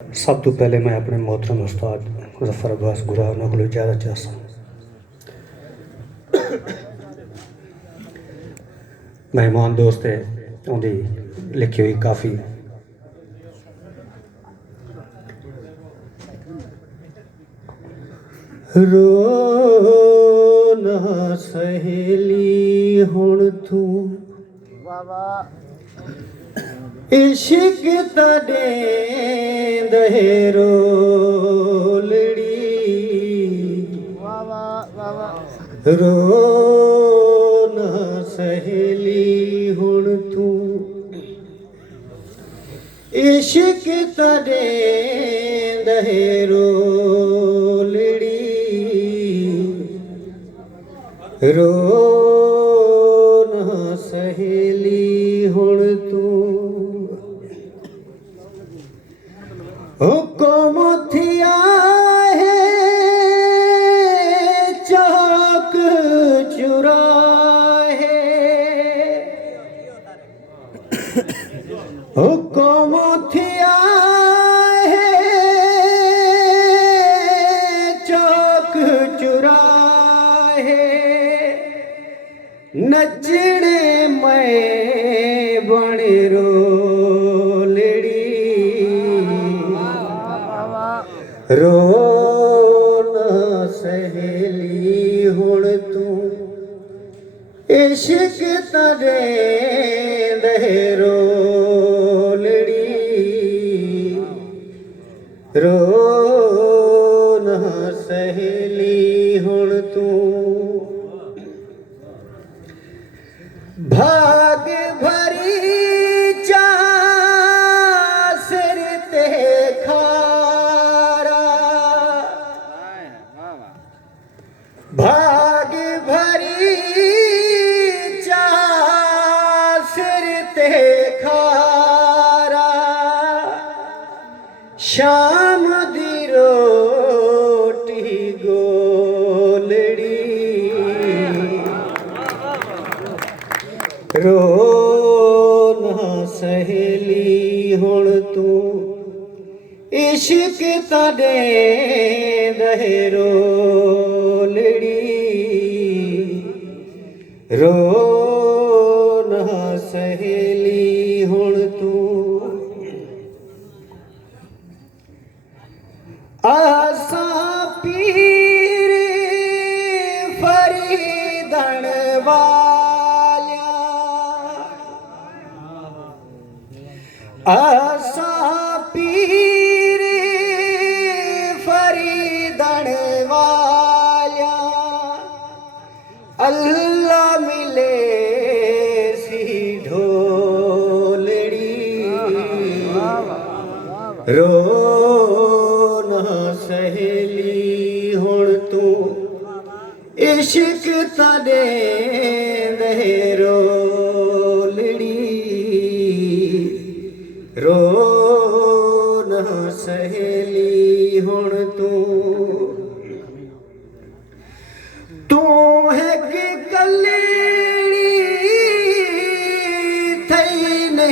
सब तो पहले मैं अपने मोहतरम उस्ताद ज़फ़र अब्बास गुराना को इजाज़त चाहता हूँ। मेहमान दोस्त है उनकी लिखी हुई काफ़ी रोना सहेली हुण तू इश्क तड़े दहेरो रोना सहेली हुण तू इश्क तड़े दहेरो रोना सहेली हुण तू हुक्म थिया है चाक चुरा है हुक्म थिया है चाक चुरा है नचने मैं बण रोना सहेली हुण तू इश्क तड़े दहेरो रोना सहेली हुण तू भाग भरी सिर ते खारा भाग भरी सिर ते खारा शाम दी रोटी गोलड़ी रोना सहेली हुण तू इश्क तड़े दहेरो रोना सहेली हुण तू आसा पीर फरीदण वालिया आसा पीर फरीदण वालिया अल्लाह मिले सी ढोलड़ी रोना सहेली हुण तू इश्क तड़े दहेरो रोना सहेली हुण तू तू है कि कलेड़ी थई ने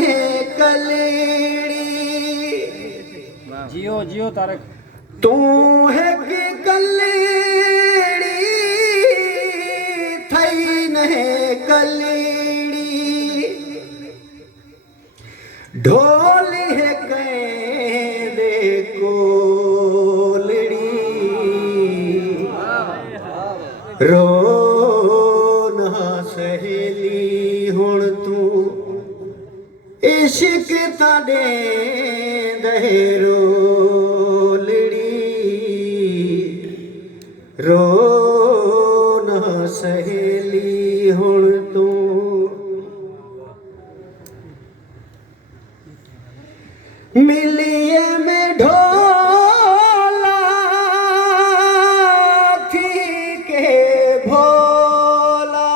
कलेड़ी जियो जियो तारक तू है कि कलेड़ी थई ने कलेड़ी ढोल है कहीं देखो रोना सहेली हुण तू इश्क तड़े दहेरो रोना सहेली हुण तू मिलिए में ढोला थी के भोला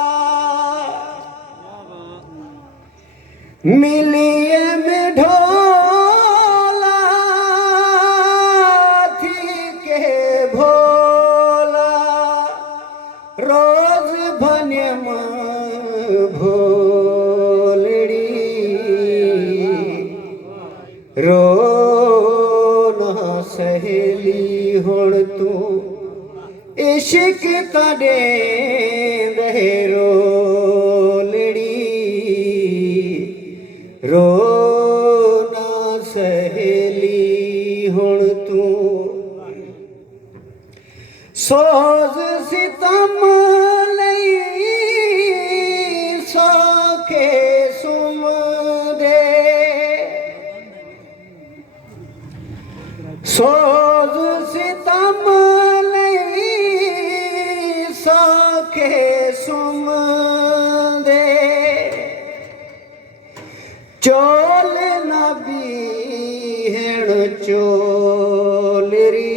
मिलिए में ढोला सहेली हुण तू इश्क ताडे दहेरो लड़ी रो ना सहेली हुण तू सोज सितम लई सौखे सुम दे सोज सितम लई सौखे सुम दे चोल नबी हेण चोलरी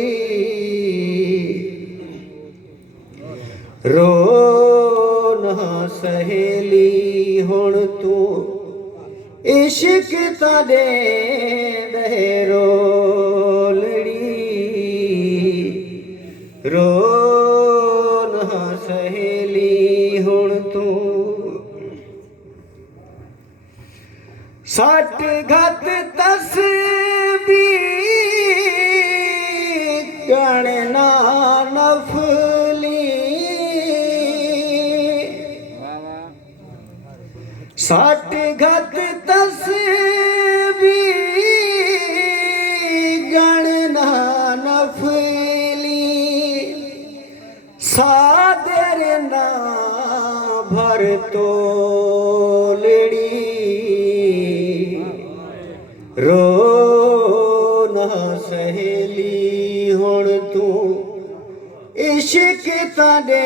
रो ना सहेली हुण तू इश्क ताडे दहेरो लड़ी रो ना सहेली हुण तू सट घत तस्बी गणना नफली सट घत तस्बी गणना नफली सादर ना भर तोलड़ी रो ना सहेली हुण तू इश्क ताडे